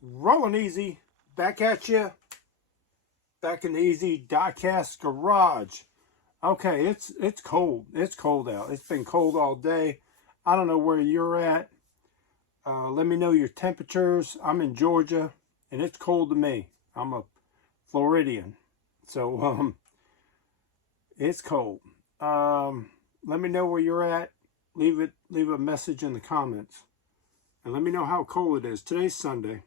Rolling easy, back at you, back in the easy diecast garage. Okay, it's cold. It's cold out. It's been cold all day. I don't know where you're at. Let me know your temperatures. I'm in Georgia, and it's cold to me. I'm a Floridian, so it's cold. Let me know where you're at. Leave a message in the comments, and let me know how cold it is. Today's Sunday.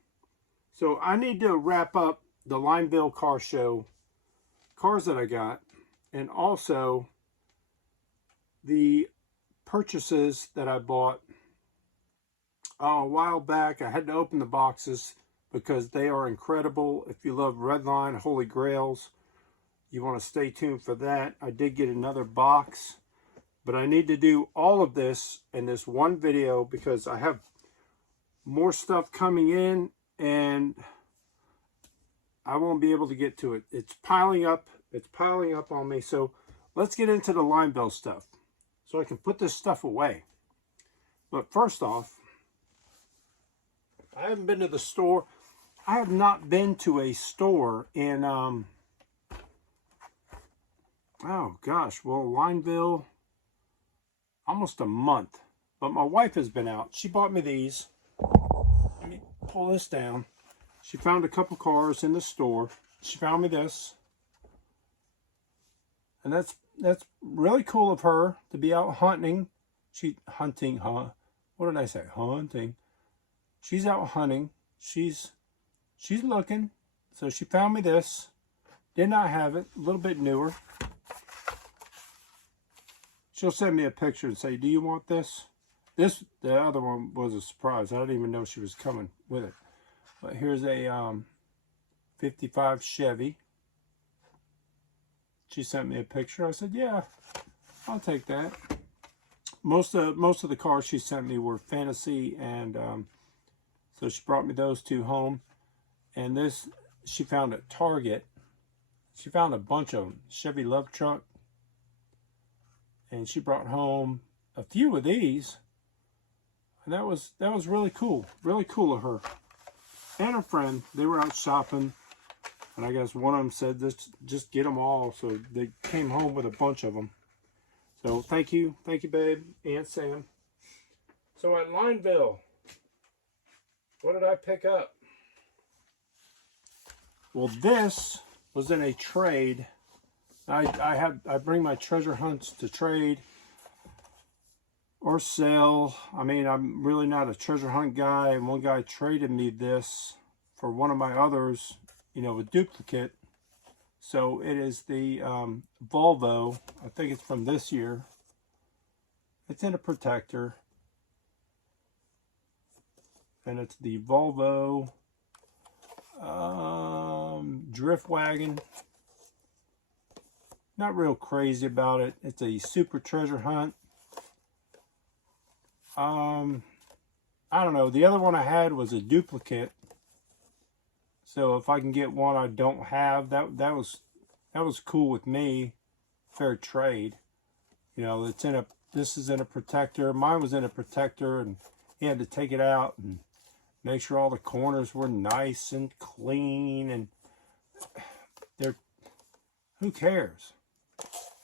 So I need to wrap up the Lineville car show cars that I got, and also the purchases that I bought a while back. I had to open the boxes because they are incredible. If you love Redline Holy Grails, you want to stay tuned for that. I did get another box, but I need to do all of this in this one video because I have more stuff coming in and I won't be able to get to it. It's piling up. It's piling up on me. So let's get into the Lineville stuff so I can put this stuff away. But first off, I haven't been to the store. I have not been to a store in, oh gosh, well, Lineville, almost a month. But my wife has been out. She bought me these. Let me pull this down. She found a couple cars in the store. She found me this. And that's really cool of her to be out hunting. Hunting, huh? What did I say? Hunting. She's out hunting. She's looking. So she found me this. Did not have it. A little bit newer. She'll send me a picture and say, "Do you want this?" The other one was a surprise. I didn't even know she was coming with it. But here's a 55 Chevy. She sent me a picture. I said, "Yeah, I'll take that." Most of the cars she sent me were fantasy, and so she brought me those two home. And this she found at Target. She found a bunch of them. Chevy Love Truck, and she brought home a few of these. And that was really cool. Really cool of her. And her friend, they were out shopping, and I guess one of them said, just get them all. So they came home with a bunch of them. So thank you, babe, Aunt Sam. So at Lineville, what did I pick up? Well, this was in a trade. I bring my treasure hunts to trade or sell. I mean, I'm really not a treasure hunt guy, and one guy traded me this for one of my others, you know, a duplicate. So it is the Volvo. I think it's from this year. It's in a protector, and it's the Volvo drift wagon. Not real crazy about it. It's a super treasure hunt. I don't know. The other one I had was a duplicate. So if I can get one I don't have, that was cool with me. Fair trade. You know, this is in a protector. Mine was in a protector, and he had to take it out and make sure all the corners were nice and clean, and who cares?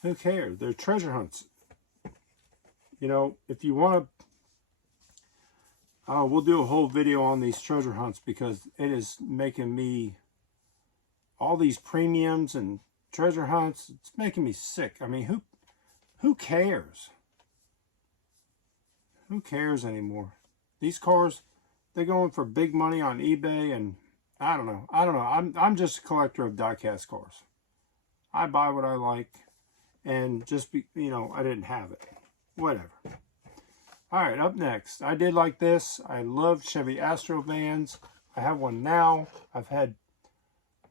Who cares? They're treasure hunts. You know, if you want to, we'll do a whole video on these treasure hunts because it is making me, all these premiums and treasure hunts, it's making me sick. I mean, who cares? Who cares anymore? These cars, they're going for big money on eBay, and I don't know. I'm just a collector of diecast cars. I buy what I like, and just you know, I didn't have it. Whatever. All right, up next, I did like this. I love Chevy Astro vans. I have one now. I've had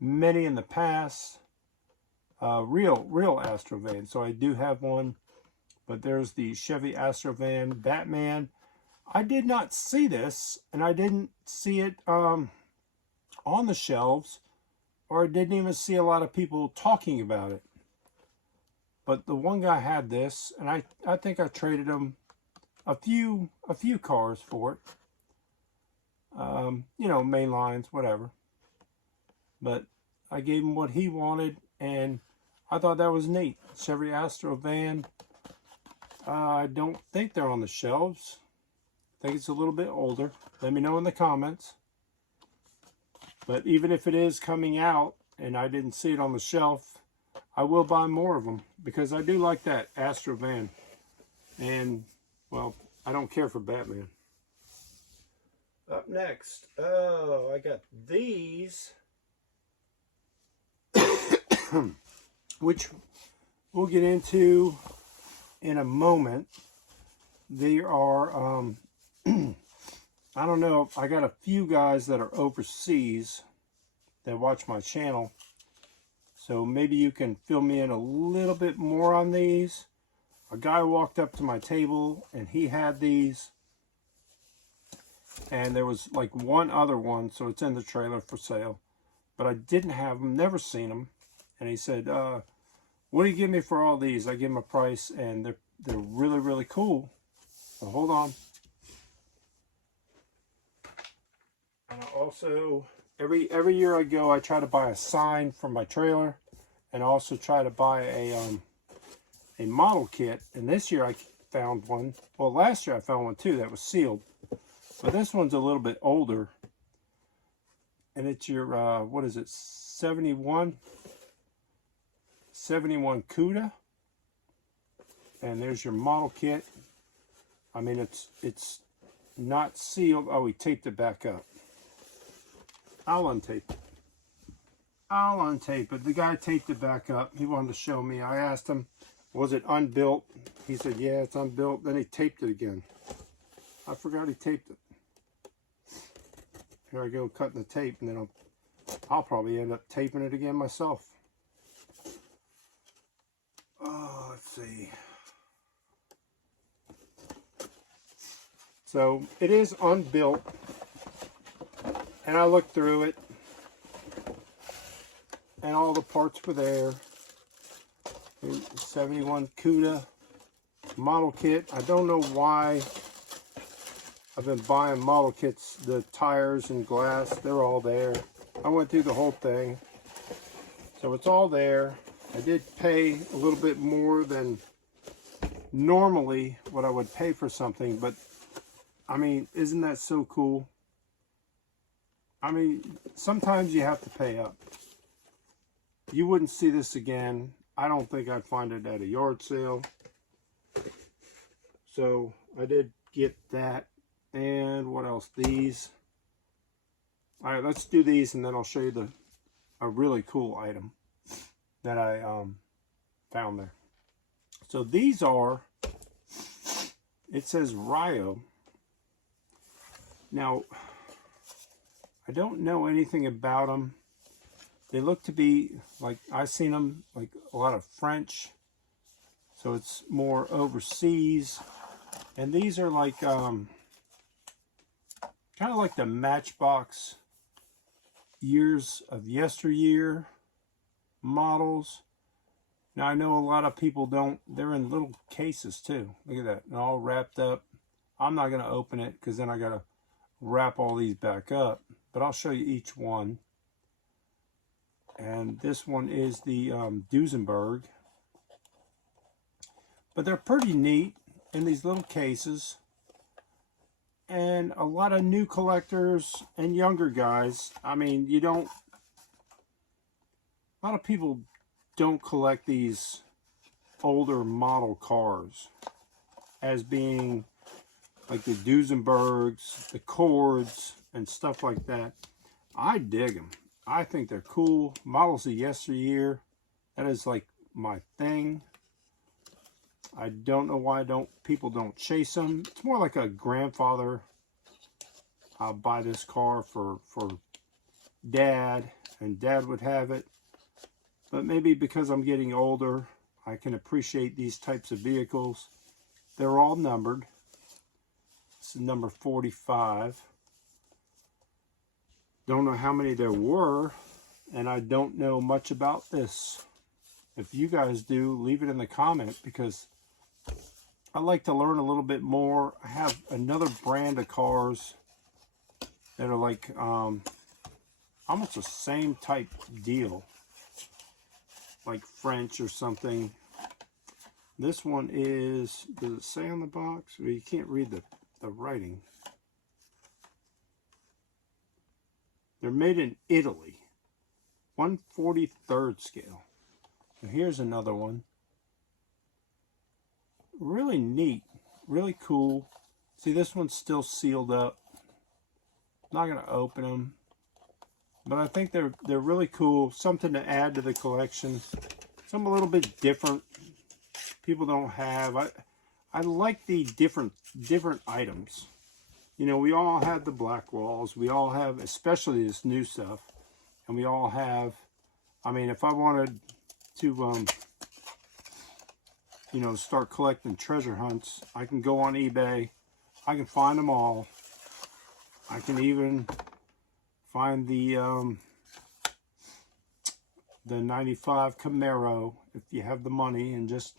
many in the past. Real Astro van. So I do have one. But there's the Chevy Astro van Batman. I did not see this, and I didn't see it on the shelves, or I didn't even see a lot of people talking about it. But the one guy had this, and I think I traded him a few cars for it. You know, main lines, whatever. But I gave him what he wanted, and I thought that was neat. Chevy Astro van. I don't think they're on the shelves. I think it's a little bit older. Let me know in the comments. But even if it is coming out and I didn't see it on the shelf, I will buy more of them because I do like that Astro van. And, well, I don't care for Batman. Up next, oh, I got these, which we'll get into in a moment. They are, I don't know, I got a few guys that are overseas that watch my channel. So maybe you can fill me in a little bit more on these. A guy walked up to my table and he had these. And there was like one other one, so it's in the trailer for sale. But I didn't have them, never seen them. And he said, what do you give me for all these? I give him a price, and they're really, really cool. So hold on. And I also, every year I go, I try to buy a sign for my trailer. And I also try to buy a model kit. And this year I found one. Well, last year I found one too that was sealed. But this one's a little bit older. And it's your, what is it, 71 CUDA. And there's your model kit. I mean, it's not sealed. Oh, he taped it back up. I'll untape it. I'll untape it. The guy taped it back up. He wanted to show me. I asked him, was it unbuilt? He said, yeah, it's unbuilt. Then he taped it again. I forgot he taped it. Here I go cutting the tape, and then I'll probably end up taping it again myself. Oh, let's see. So it is unbuilt, and I looked through it, and all the parts were there. 71 CUDA model kit. I don't know why I've been buying model kits. The tires and glass, they're all there. I went through the whole thing. So it's all there. I did pay a little bit more than normally what I would pay for something, but I mean, isn't that so cool? I mean, sometimes you have to pay up. You wouldn't see this again. I don't think I'd find it at a yard sale. So I did get that. And what else? These. All right, let's do these, and then I'll show you a really cool item that I found there. So these are, it says Rio. Now, I don't know anything about them. They look to be like, I've seen them like a lot of French, so it's more overseas. And these are like kind of like the Matchbox years of yesteryear models. Now I know a lot of people don't, they're in little cases too. Look at that, they're all wrapped up. I'm not going to open it because then I got to wrap all these back up, but I'll show you each one. And this one is the Duesenberg. But they're pretty neat in these little cases. And a lot of new collectors and younger guys, I mean, a lot of people don't collect these older model cars as being like the Duesenbergs, the Cords, and stuff like that. I dig them. I think they're cool. Models of yesteryear, that is like my thing. I don't know why people don't chase them. It's more like a grandfather. I'll buy this car for Dad, and Dad would have it. But maybe because I'm getting older, I can appreciate these types of vehicles. They're all numbered. This is number 45. Don't know how many there were, and I don't know much about this. If you guys do, leave it in the comment, because I like to learn a little bit more. I have another brand of cars that are like almost the same type deal, like French or something. This one is, does it say on the box? Well, you can't read the writing. They're made in Italy. 1/43 scale. So here's another one. Really neat. Really cool. See, this one's still sealed up. Not going to open them. But I think they're really cool. Something to add to the collection. Something a little bit different. People don't have. I like the different items. You know, we all have the black walls. We all have, especially this new stuff. And we all have, I mean, if I wanted to, you know, start collecting treasure hunts, I can go on eBay. I can find them all. I can even find the 95 Camaro if you have the money, and just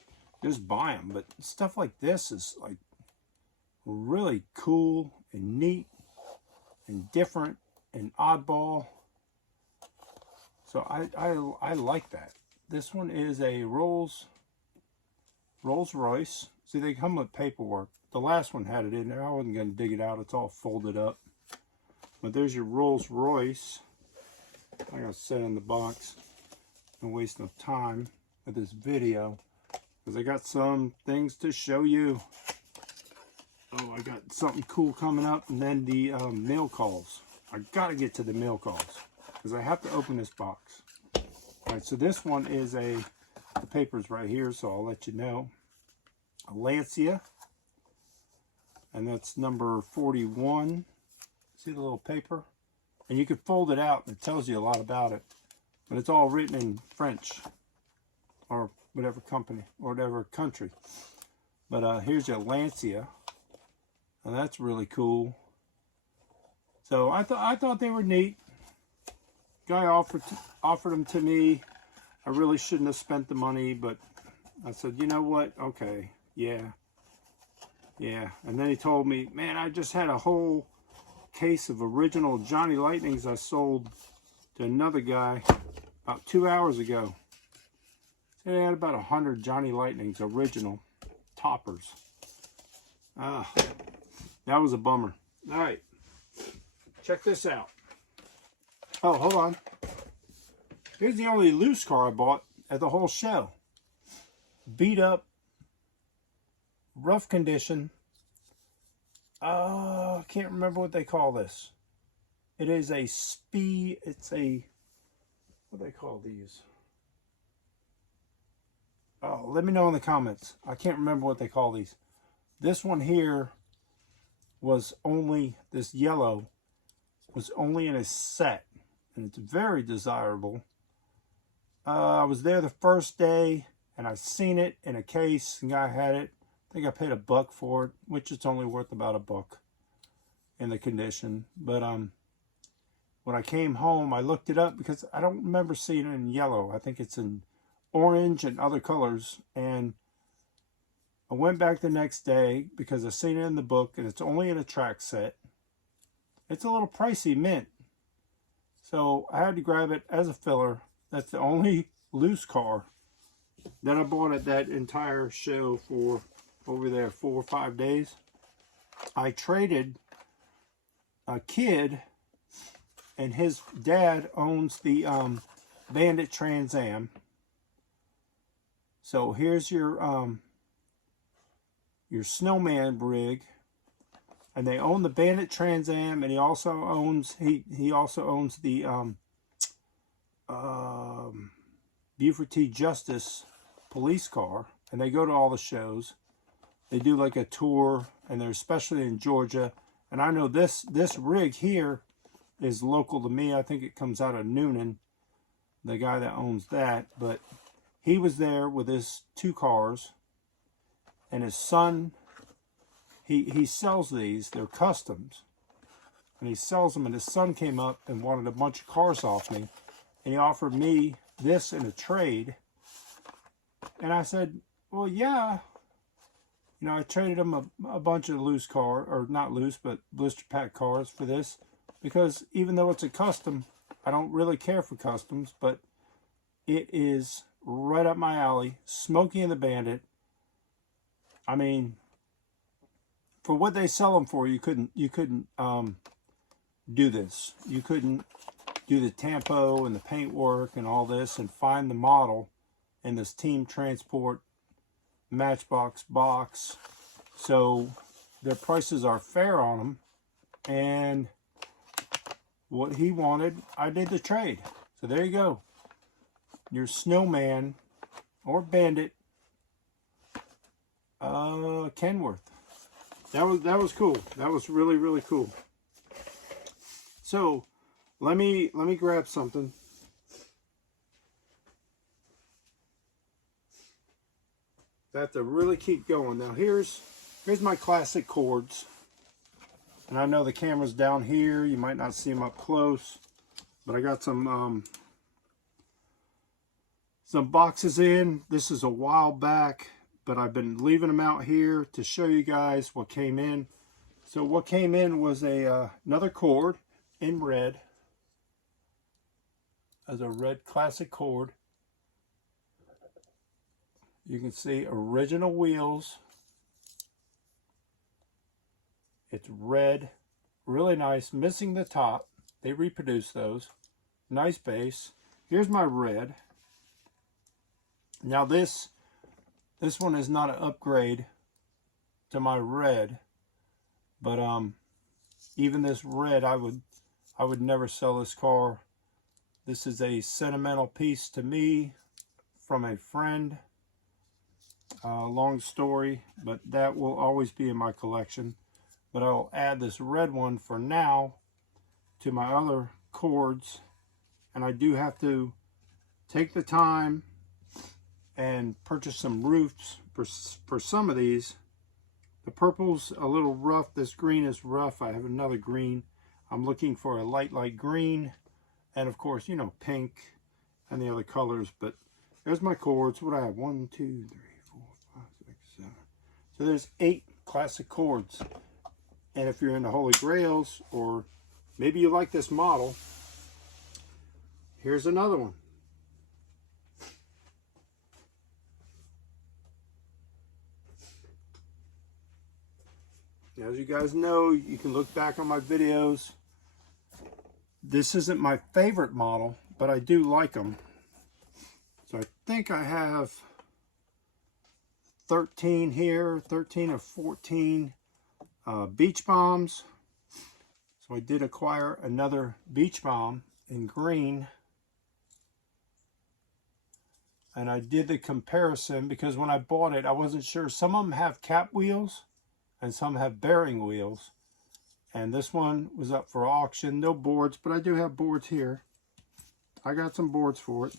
buy them. But stuff like this is like really cool and neat and different and oddball. So I like that. This one is a Rolls Royce. See, they come with paperwork. The last one had it in there. I wasn't going to dig it out. It's all folded up. But there's your Rolls Royce. I got to set in the box. No waste of time with this video, because I got some things to show you. Oh, I got something cool coming up, and then the mail calls. I got to get to the mail calls, because I have to open this box. All right, so this one is the paper's right here, so I'll let you know. A Lancia, and that's number 41. See the little paper? And you can fold it out, and it tells you a lot about it. But it's all written in French, or whatever company, or whatever country. But here's your Lancia, and that's really cool. So I thought they were neat. Guy offered them to me. I really shouldn't have spent the money, but I said, you know what? Okay, yeah. And then he told me, man, I just had a whole case of original Johnny Lightnings I sold to another guy about 2 hours ago. So they had about 100 Johnny Lightnings, original toppers. That was a bummer. All right, check this out. Oh, hold on. Here's the only loose car I bought at the whole show. Beat up, rough condition. I can't remember what they call this. It is a speed. It's a, what do they call these? Oh, let me know in the comments. I can't remember what they call these. This one here was only, this yellow was only in a set, and it's very desirable. I was there the first day, and I seen it in a case. The guy had it. I think I paid $1 for it, which it's only worth about $1 in the condition. But when I came home, I looked it up because I don't remember seeing it in yellow. I think it's in orange and other colors. And I went back the next day because I seen it in the book, and it's only in a track set. It's a little pricey mint, so I had to grab it as a filler. That's the only loose car that I bought at that entire show for over there 4 or 5 days. I traded a kid, and his dad owns the Bandit Trans Am. So here's your snowman rig, and they own the Bandit Trans Am, and he also owns the Buford T. Justice police car, and they go to all the shows. They do like a tour, and they're especially in Georgia. And I know this rig here is local to me. I think it comes out of Noonan, the guy that owns that. But he was there with his 2 cars, and his son, he sells these. They're customs, and he sells them. And his son came up and wanted a bunch of cars off me, and he offered me this in a trade. And I said, well, yeah. You know, I traded him a bunch of loose car, or not loose, but blister pack cars for this. because even though it's a custom, I don't really care for customs, but it is right up my alley. Smokey and the Bandit. I mean, for what they sell them for, you couldn't do this. You couldn't do the tampo and the paint work and all this and find the model in this Team Transport Matchbox box. So their prices are fair on them, and what he wanted, I did the trade. So there you go, your Snowman or Bandit Kenworth. That was cool. That was really cool. So let me grab something. I have to really keep going. Now here's my classic cords. And I know the camera's down here. You might not see them up close. But I got some boxes in. This is a while back, but I've been leaving them out here to show you guys what came in. So what came in was another cord in red. As a red classic cord. You can see original wheels. It's red, really nice, missing the top. They reproduced those. Nice base. Here's my red. Now this one is not an upgrade to my red, but even this red, I would never sell this car. This is a sentimental piece to me from a friend. Long story, but that will always be in my collection. But I'll add this red one for now to my other cords, and I do have to take the time and purchase some roofs for some of these. The purple's a little rough. This green is rough. I have another green. I'm looking for a light green, and of course, you know, pink and the other colors. But there's my cords. What do I have? 1, 2, 3, 4, 5, 6, 7. So there's 8 classic cords. And if you're into Holy Grails, or maybe you like this model, here's another one. As you guys know, you can look back on my videos. This isn't my favorite model, but I do like them. So I think I have 13 here, 13 or 14 beach bombs. So I did acquire another beach bomb in green. And I did the comparison because when I bought it, I wasn't sure. Some of them have cap wheels and some have bearing wheels. And this one was up for auction. No boards, but I do have boards here. I got some boards for it.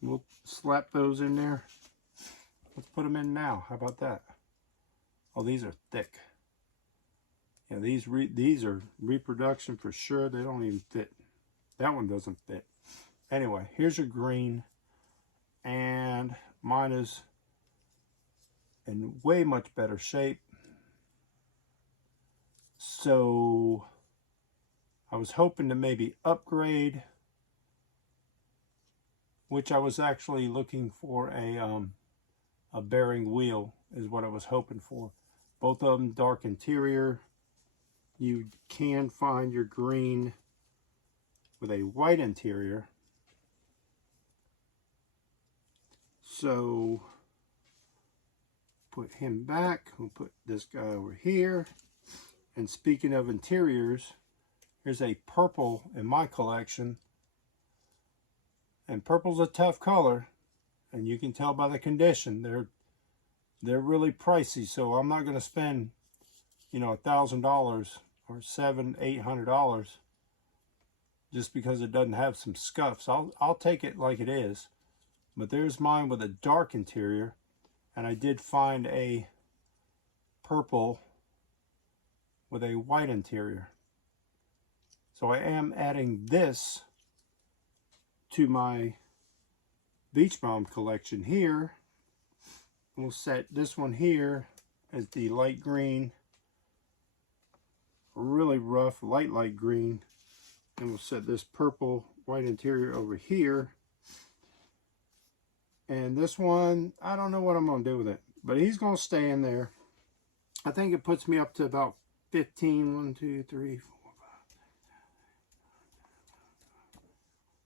We'll slap those in there. Let's put them in now. How about that? Oh, these are thick. Yeah, these are reproduction for sure. They don't even fit. That one doesn't fit. Anyway, here's your green. And mine is in way much better shape. So I was hoping to maybe upgrade, which I was actually looking for a bearing wheel is what I was hoping for. Both of them dark interior. You can find your green with a white interior. So put him back. We'll put this guy over here. And speaking of interiors, here's a purple in my collection. And purple's a tough color, and you can tell by the condition. They're really pricey, so I'm not going to spend, you know, $1,000 or $700-800 just because it doesn't have some scuffs. I'll take it like it is. But there's mine with a dark interior, and I did find a purple with a white interior. So I am adding this to my beach bomb collection here. We'll set this one here as the light green. really rough, light green. And we'll set this purple white interior over here. And this one, I don't know what I'm going to do with it, but he's going to stay in there. I think it puts me up to about 15, 1, 2, 3, 4, 5.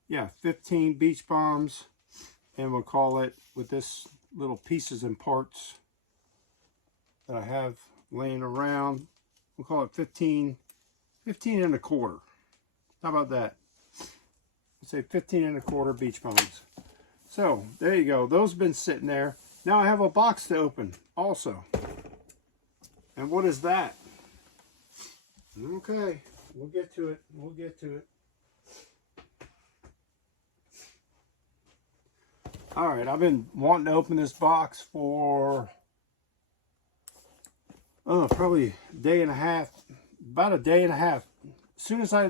Yeah, 15 beach bombs. And we'll call it, with this little pieces and parts that I have laying around, we'll call it 15 and a quarter. How about that? Let's say 15 and a quarter beach bombs. So there you go. Those have been sitting there. Now I have a box to open also. And what is that? Okay, we'll get to it. We'll get to it. All right, I've been wanting to open this box for, oh, probably a day and a half, about a day and a half. As soon as I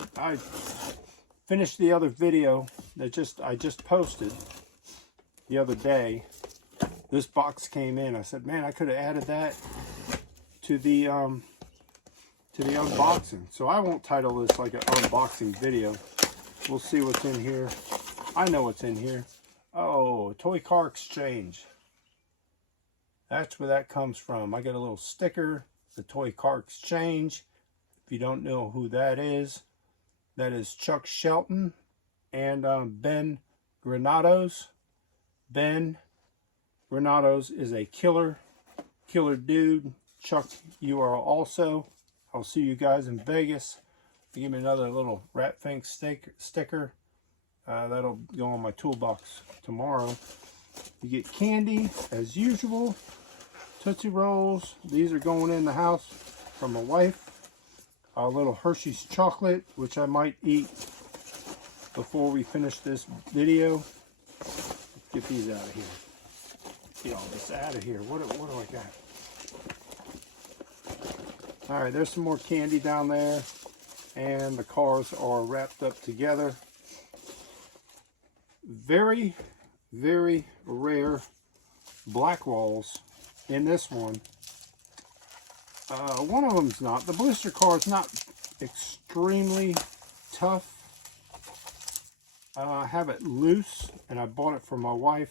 finished the other video that I just posted the other day, this box came in. I said, man, I could have added that to the unboxing. So I won't title this like an unboxing video. We'll see what's in here. I know what's in here. Oh, toy car exchange. That's where that comes from. I got a little sticker, the toy car exchange. If you don't know who that is Chuck Shelton and Ben Granados. Ben Granados is a killer dude. Chuck, you are also. I'll see you guys in Vegas. Give me another little Rat Fink sticker. That'll go on my toolbox tomorrow. You get candy as usual. Tootsie Rolls. These are going in the house from my wife. A little Hershey's chocolate, which I might eat before we finish this video. Let's get these out of here. Get all this out of here. What do I got? All right, there's some more candy down there. And the cars are wrapped up together. Very, very rare black walls in this one. One of them's not. The blister car is not extremely tough. I have it loose, and I bought it for my wife.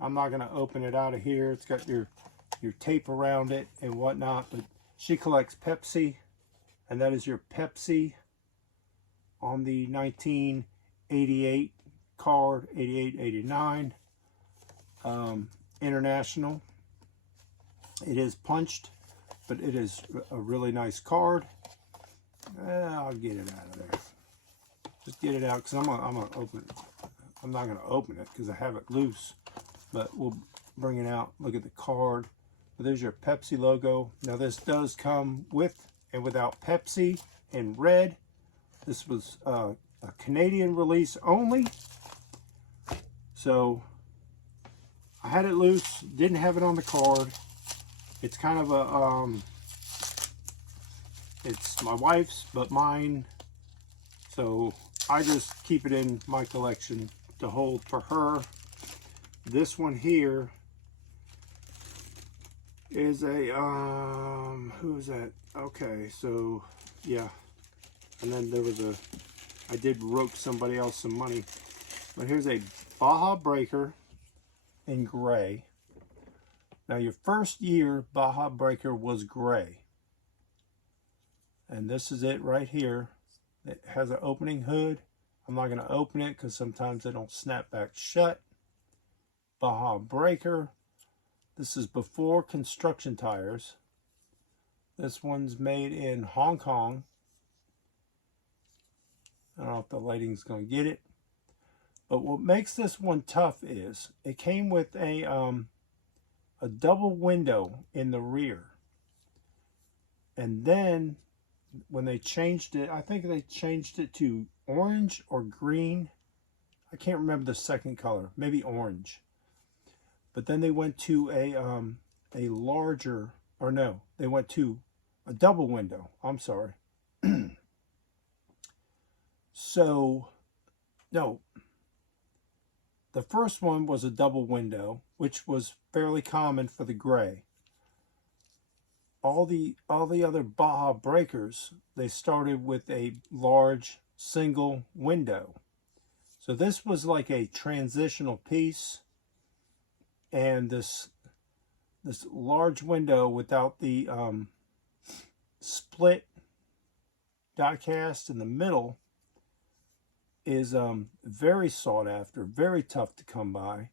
I'm not going to open it out of here. It's got your tape around it and whatnot, but she collects Pepsi, and that is your Pepsi on the 1988 card, 88, 89, international. It is punched, but it is a really nice card. I'll get it out of there. Just get it out, because I'm gonna open it. I'm not gonna open it because I have it loose, but we'll bring it out. Look at the card. But there's your Pepsi logo. Now this does come with and without Pepsi in red. This was a Canadian release only. So I had it loose, didn't have it on the card. It's kind of a, it's my wife's, but mine. So I just keep it in my collection to hold for her. This one here is a, who is that? Okay, so yeah. And then there was I did rope somebody else some money. But here's a Baja Breaker in gray. Now your first year Baja Breaker was gray. And this is it right here. It has an opening hood. I'm not going to open it because sometimes they don't snap back shut. Baja Breaker. This is before construction tires. This one's made in Hong Kong. I don't know if the lighting's going to get it. But what makes this one tough is it came with a double window in the rear. And then when they changed it, I think they changed it to orange or green. I can't remember the second color, maybe orange. But then they went to a larger, or no, they went to a double window. I'm sorry. So, no. The first one was a double window, which was fairly common for the gray. all the other Baja breakers, they started with a large single window. So this was like a transitional piece, and this large window without the split die cast in the middle is very sought after, very tough to come by.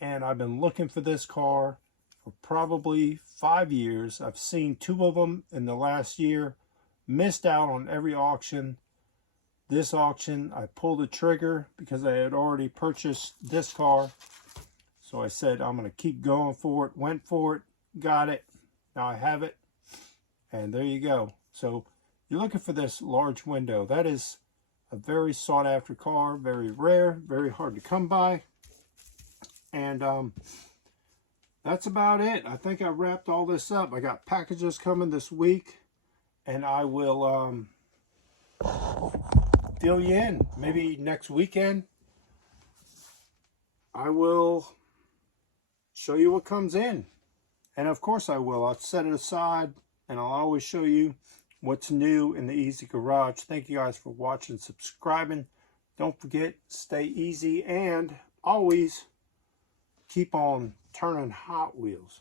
And I've been looking for this car for probably 5 years. I've seen 2 of them in the last year, missed out on every auction. This auction, I pulled the trigger because I had already purchased this car. So I said, I'm going to keep going for it. Went for it, got it. Now I have it. And there you go. So you're looking for this large window. That is a very sought after car, very rare, very hard to come by. And that's about it. I think I wrapped all this up. I got packages coming this week, and I will deal you in. Maybe next weekend I will show you what comes in. And of course I will. I'll set it aside, and I'll always show you what's new in the Easy Garage. Thank you guys for watching, subscribing. Don't forget, stay easy, and always keep on turning Hot Wheels.